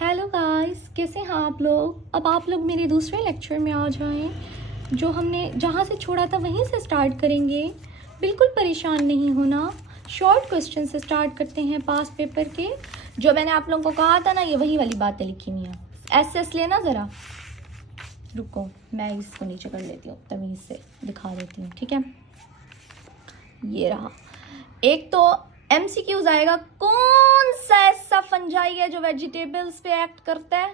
Hello guys, कैसे हैं आप लोग। अब आप लोग मेरे दूसरे लेक्चर में आ जाएं। जो हमने जहाँ से छोड़ा था वहीं से स्टार्ट करेंगे। बिल्कुल परेशान नहीं होना। शॉर्ट क्वेश्चन से स्टार्ट करते हैं पास पेपर के। जो मैंने आप लोगों को कहा था ना, ये वही वाली बातें लिखी हुई हैं। एस लेना ज़रा, रुको मैं इसको नीचे कर लेती हूँ, तमीज़ से दिखा देती हूँ, ठीक है। ये रहा। एक तो MCQs आएगा, कौन सा ऐसा फंजाई है जो वेजिटेबल्स पे एक्ट करता है।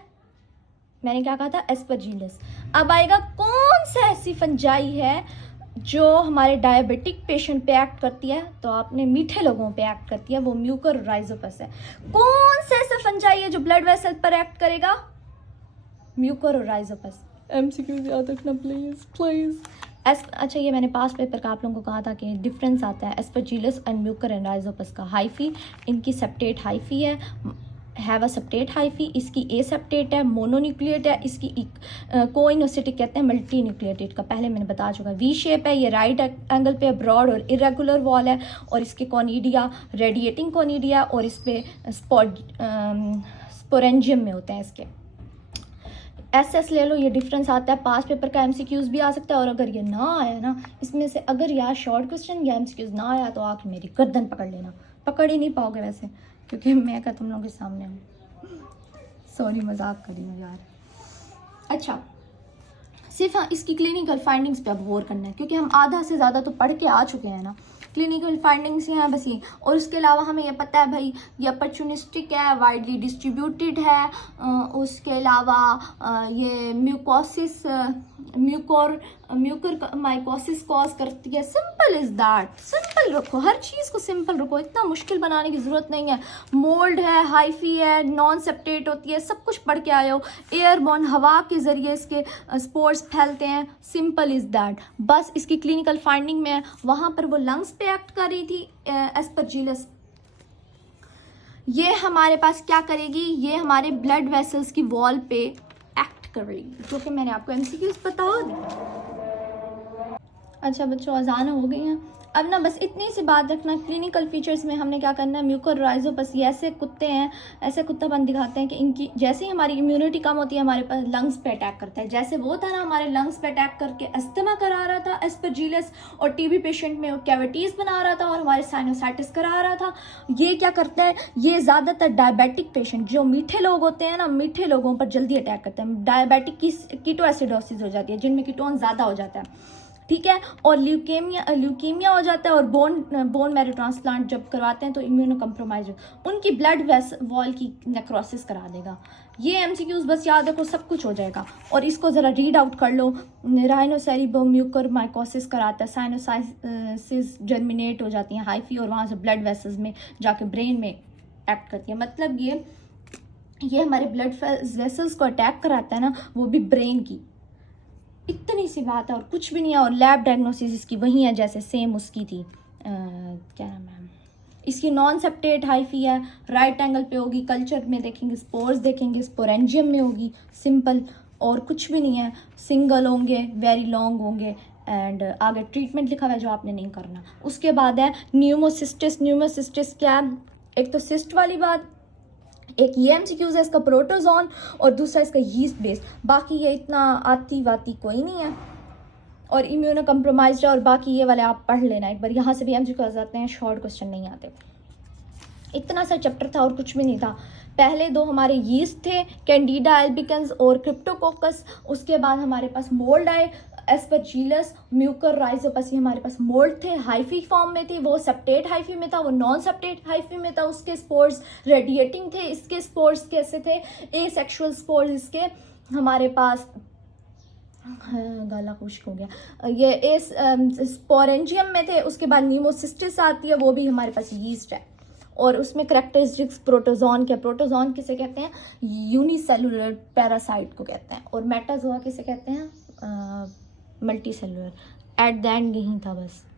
मैंने क्या कहा था, एस्परजिलस। अब आएगा, कौन सा ऐसी फंजाई है जो हमारे डायबिटिक पेशेंट पे एक्ट करती है, तो आपने मीठे लोगों पे एक्ट करती है, वो म्यूकोराइजोपस है। कौन सा ऐसा फंजाई है जो ब्लड वेसल पर एक्ट करेगा, म्यूकोराइजोपस। MCQs याद रखना प्लीज प्लीज। अच्छा, ये मैंने पास पेपर का आप लोगों को कहा था कि डिफरेंस आता है एस्परजिलस एंड म्यूकोराइजोपस का। हाइफी, इनकी सेप्टेट हाइफी है, हैव अ सेप्टेट हाइफी। इसकी ए सेप्टेट है, मोनोन्यूक्लिएट है। इसकी कोइनोसिटिक कहते हैं, मल्टी न्यूक्लिएटेड का पहले मैंने बता चुका। वी शेप है, ये राइट एंगल पे ब्रॉड और इरेगुलर वॉल है, और इसके कॉनिडिया रेडिएटिंग कॉनिडिया, और इस पे स्पोरेंजियम में होते हैं इसके। एस ले लो, ये डिफरेंस आता है। पास पेपर का MCQs भी आ सकता है, और अगर ये ना आया ना इसमें से, अगर यार शॉर्ट क्वेश्चन या MCQs ना आया तो आके मेरी गर्दन पकड़ लेना। पकड़ ही नहीं पाओगे वैसे, क्योंकि मैं क्या तुम लोगों के सामने हूँ। सॉरी, मजाक कर रही हूँ यार। अच्छा, सिर्फ हाँ इसकी क्लिनिकल फाइंडिंग्स पे अब गौर करना है, क्योंकि हम आधा से ज़्यादा तो पढ़ के आ चुके हैं ना। क्लिनिकल फाइंडिंग्स हैं बस ये, और उसके अलावा हमें ये पता है भाई ये अपॉर्चुनिस्टिक है, वाइडली डिस्ट्रीब्यूटेड है। उसके अलावा ये म्यूकोसिस म्यूकर माइकोसिस कॉज करती है। सिंपल इज दैट, सिंपल रखो, हर चीज़ को सिंपल रखो, इतना मुश्किल बनाने की ज़रूरत नहीं है। मोल्ड है, हाइफी है, नॉन सेप्टेट होती है, सब कुछ पढ़ के आए हो। एयरबॉर्न, हवा के ज़रिए इसके स्पोर्स फैलते हैं। Simple is that. बस इसकी क्लिनिकल फाइंडिंग में वहाँ पर वो लंग्स पे एक्ट कर रही थी एस्परजिलस। ये हमारे पास क्या करेगी, ये हमारे ब्लड वेसल्स की वॉल पे एक्ट कर रही है, जो कि मैंने आपको MCQs बता दी। अच्छा बच्चों, अजान हो गई हैं। अब ना बस इतनी सी बात रखना, क्लिनिकल फीचर्स में हमने क्या करना है, म्यूकोराइजोपस ये ऐसे कुत्ते हैं, ऐसे कुत्तापन दिखाते हैं कि इनकी जैसे ही हमारी इम्यूनिटी कम होती है, हमारे पास लंग्स पे अटैक करता है। जैसे वो था ना, हमारे लंग्स पे अटैक करके अस्थमा करा रहा था एस्परजिलस, और TB पेशेंट में वो कैविटीज़ बना रहा था, और हमारे साइनोसाइटिस करा रहा था। ये क्या करता है, ये ज़्यादातर डायबिटिक पेशेंट जो मीठे लोग होते हैं ना, मीठे लोगों पर जल्दी अटैक करते हैं। डायबिटिक की कीटोएसिडोसिस हो जाती है, जिनमें कीटोन ज़्यादा हो जाता है, ठीक है। और ल्यूकीमिया हो जाता है, और बोन मैरो ट्रांसप्लांट जब करवाते हैं तो इम्यूनो कम्प्रोमाइज, उनकी ब्लड वॉल की नेक्रोसिस करा देगा। ये MCQs बस याद रखो, सब कुछ हो जाएगा। और इसको ज़रा रीड आउट कर लो। राइनोसेरिबोम्यूकोरमाइकोसिस कराता है, साइनोसाइसिस जर्मिनेट हो जाती हैं हाइफी, और वहाँ से ब्लड वेसल्स में जाके ब्रेन में एक्ट करती है। मतलब ये हमारे ब्लड वेसल्स को अटैक कराता है ना, वो भी ब्रेन की। इतनी सी बात है और कुछ भी नहीं है। और लैब डायग्नोसिस इसकी वही है जैसे सेम उसकी थी, क्या नाम है इसकी, नॉन सेप्टेट हाइफी है, राइट एंगल पे होगी। कल्चर में देखेंगे, स्पोर्स देखेंगे, स्पोरेंजियम में होगी। सिंपल, और कुछ भी नहीं है। सिंगल होंगे, वेरी लॉन्ग होंगे, एंड आगे ट्रीटमेंट लिखा हुआ है जो आपने नहीं करना। उसके बाद है न्यूमोसिस्टिस। न्यूमोसिस्टिस क्या है, एक तो सिस्ट वाली बात, एक ये MCQs है इसका प्रोटोजोन, और दूसरा इसका यीस्ट बेस्ड। बाकी ये इतना आती वाती कोई नहीं है, और इम्यूनो कम्प्रोमाइज है। और बाकी ये वाले आप पढ़ लेना एक बार, यहाँ से भी MCQs आते हैं, शॉर्ट क्वेश्चन नहीं आते। इतना सा चैप्टर था और कुछ भी नहीं था। पहले दो हमारे यीस्ट थे, कैंडिडा एल्बिकन्स और क्रिप्टोकोकस। उसके बाद हमारे पास मोल्ड आए, एस्परजिलस, म्यूकोराइजोपस, ये हमारे पास मोल्ड थे, हाइफी फॉर्म में थे। वो सेप्टेट हाइफी में था, वो नॉन सेप्टेट हाइफी में था। उसके स्पोर्स रेडिएटिंग थे, इसके स्पोर्स कैसे थे, एसेक्सुअल स्पोर्स इसके हमारे पास। गला खुश्क हो गया। ये स्पोरेंजियम में थे। उसके बाद नीमोसिस्टिस आती है, वो भी हमारे पास यीस्ट है, और उसमें करेक्टरिस्टिक्स प्रोटोजोन के, प्रोटोजोन किसे कहते हैं, यूनिसेलुलर पैरासाइट को कहते हैं, और मेटाजोआ किसे कहते हैं, multi cellular. At the end यही था बस।